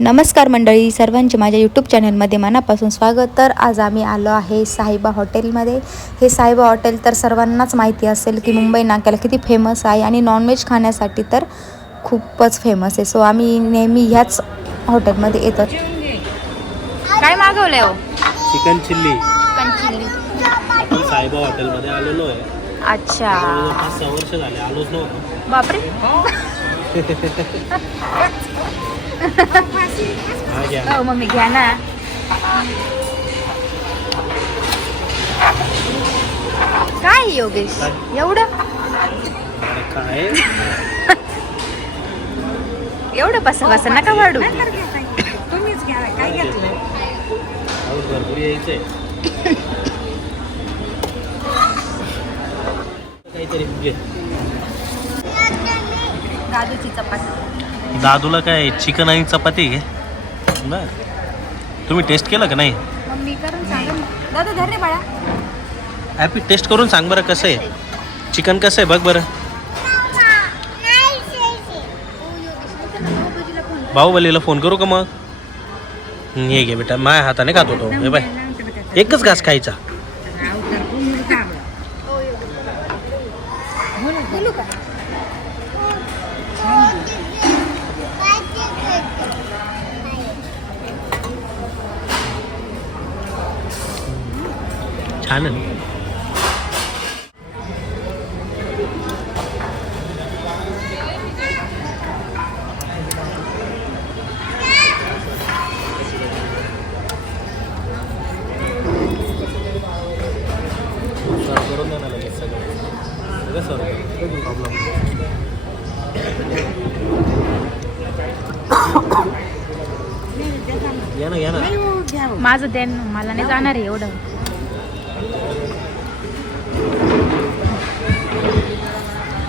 नमस्कार मंडळी, सर्वांचे माझ्या यूट्यूब चॅनलमध्ये मनापासून स्वागत. तर आज आम्ही आलो आहे साहिबा हॉटेलमध्ये. हे साहिबा हॉटेल तर सर्वांनाच माहिती असेल की मुंबई नाक्याला किती फेमस आहे आणि नॉनव्हेज खाण्यासाठी तर खूपच फेमस आहे. सो आम्ही नेहमी ह्याच हॉटेलमध्ये येतो. काय मागवलंय हो? Chicken chilli. Chicken chilli. आपण साहिबा हॉटेलमध्ये आलेलो आहे. अच्छा, 5-6 वर्ष झाले आलोच नव्हतो. बापरे. हा घ्या. हो मम्मी, घ्या ना. काय योगेश एवढं काय एवढं पसंत नका वाढू. तुम्हीच घ्या. काय घेतलं? भरपूर यायचंय. काहीतरी घे. दादूची चपाती. दादूला काय चिकन आणि चपाती घे. बर, तुम्ही टेस्ट केलं का नाही? मम्मी करून सांग. दादा धर रे बाळा. हॅपी टेस्ट करून सांग बरं कसं आहे चिकन, कसं आहे बघ बरं. बाहुबलीला फोन करू का मग? हे घे बेटा, माझ्या हाताने खात होतो. हे बाय, एकच घास खायचा. छान आहे. करून द्या ना लगेच सगळं सर. प्रॉब्लेम. या ना या ना. माझं ते मला नाही जाणार आहे एवढं.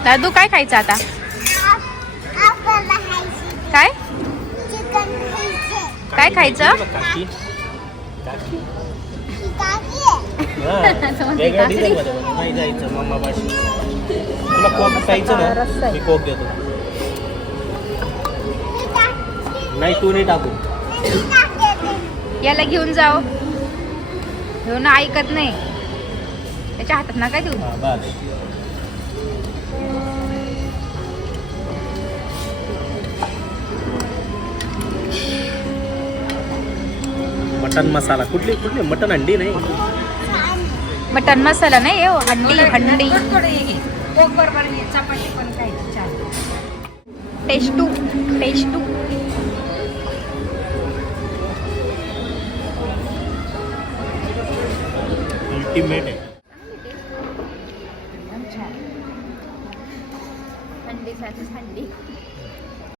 दादू काय खायचं आता? काय काय खायचं? काकी समजली वेगळ्या काकी? डिझाईनमध्ये बघ. नाही जायचं मम्मा पाशी. तुला कोक प्यायचं रस्सा ना, आहे. मी कोक देतो. नाही तू नाही टाकू. याला घेऊन जाओ. घेऊन ऐकत नाही. त्याच्या हातात नका देऊ. हा बस. मटन मसाला. कुठली कुठली मटन अंडी नाही. मटन मसाला नाही हो, हंडी हंडी. कोक बरोबर ये, चपाती पण खायची. छान. टेस्टू टेस्टू. अल्टिमेट आहे. हंडीसाठी हंडी.